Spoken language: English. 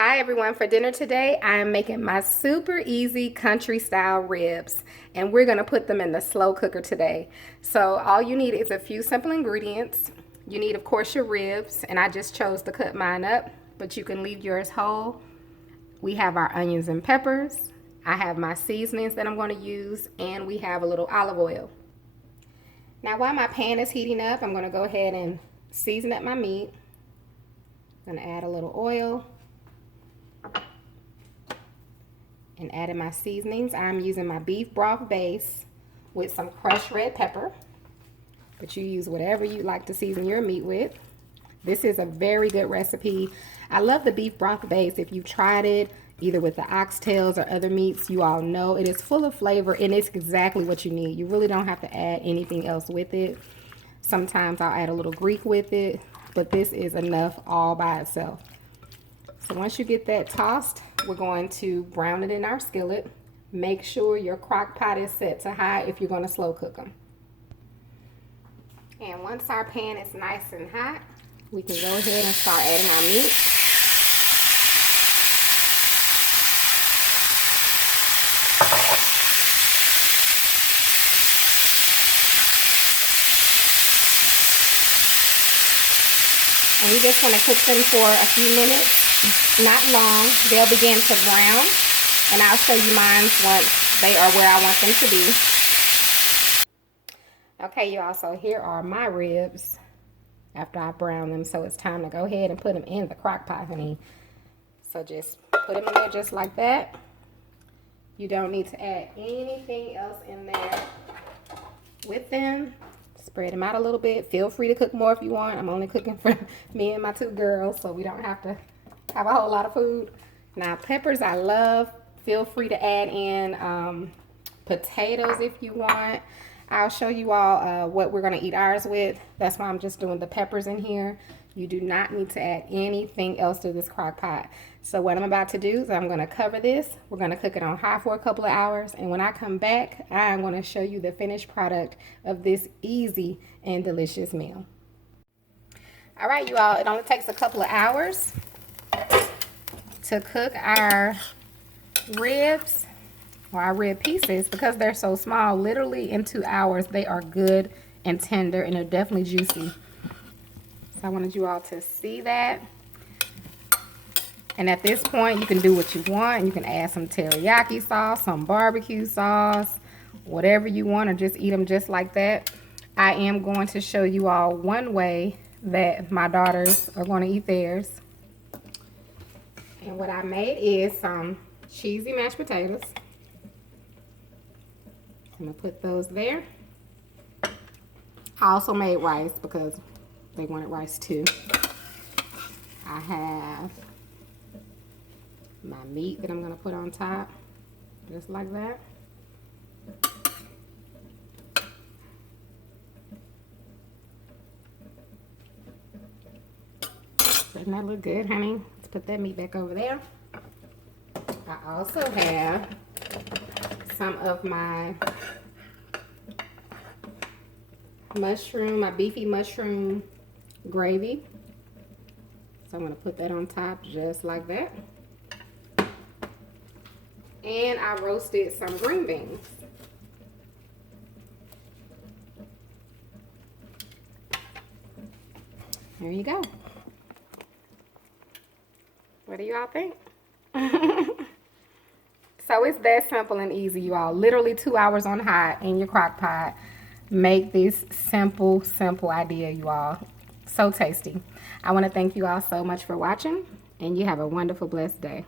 Hi everyone, for dinner today I am making my super easy country style ribs, and we're going to put them in the slow cooker today. So all you need is a few simple ingredients. You need, of course, your ribs, and I just chose to cut mine up, but you can leave yours whole. We have our onions and peppers. I have my seasonings that I'm going to use, and we have a little olive oil. Now while my pan is heating up, I'm going to go ahead and season up my meat. I'm going to add a little oil. And adding my seasonings. I'm using my beef broth base with some crushed red pepper, but you use whatever you like to season your meat with. This is a very good recipe. I love the beef broth base. If you've tried it either with the oxtails or other meats, you all know it is full of flavor and it's exactly what you need. You really don't have to add anything else with it. Sometimes I'll add a little Greek with it, but this is enough all by itself. So once you get that tossed, we're going to brown it in our skillet. Make sure your crock pot is set to high if you're going to slow cook them. And once our pan is nice and hot, we can go ahead and start adding our meat. And we just want to cook them for a few minutes. Not long. They'll begin to brown, and I'll show you mine once they are where I want them to be. Okay, y'all, so here are my ribs after I brown them. So it's time to go ahead and put them in the crock pot, honey. So just put them in there just like that. You don't need to add anything else in there with them. Spread them out a little bit. Feel free to cook more if you want. I'm only cooking for me and my two girls, so we don't have to have a whole lot of food. Now peppers I love. Feel free to add in potatoes if you want. I'll show you all what we're going to eat ours with. That's why I'm just doing the peppers in here. You do not need to add anything else to this crock pot. So what I'm about to do is I'm going to cover this. We're going to cook it on high for a couple of hours, and when I come back, I'm going to show you the finished product of this easy and delicious meal. All right, you all, it only takes a couple of hours to cook our ribs or our rib pieces. Because they're so small, literally in 2 hours they are good and tender, and they're definitely juicy. So I wanted you all to see that. And at this point you can do what you want. You can add some teriyaki sauce, some barbecue sauce, whatever you want, or just eat them just like that. I am going to show you all one way that my daughters are going to eat theirs. And what I made is some cheesy mashed potatoes. I'm going to put those there. I also made rice because they wanted rice too. I have my meat that I'm going to put on top, just like that. Doesn't that look good, honey? Let's put that meat back over there. I also have some of my mushroom, my beefy mushroom gravy. So I'm going to put that on top just like that. And I roasted some green beans. There you go. What do you all think? So it's that simple and easy, you all. Literally 2 hours on high in your crock pot. Make this simple idea, you all. So tasty. I want to thank you all so much for watching, and you have a wonderful, blessed day.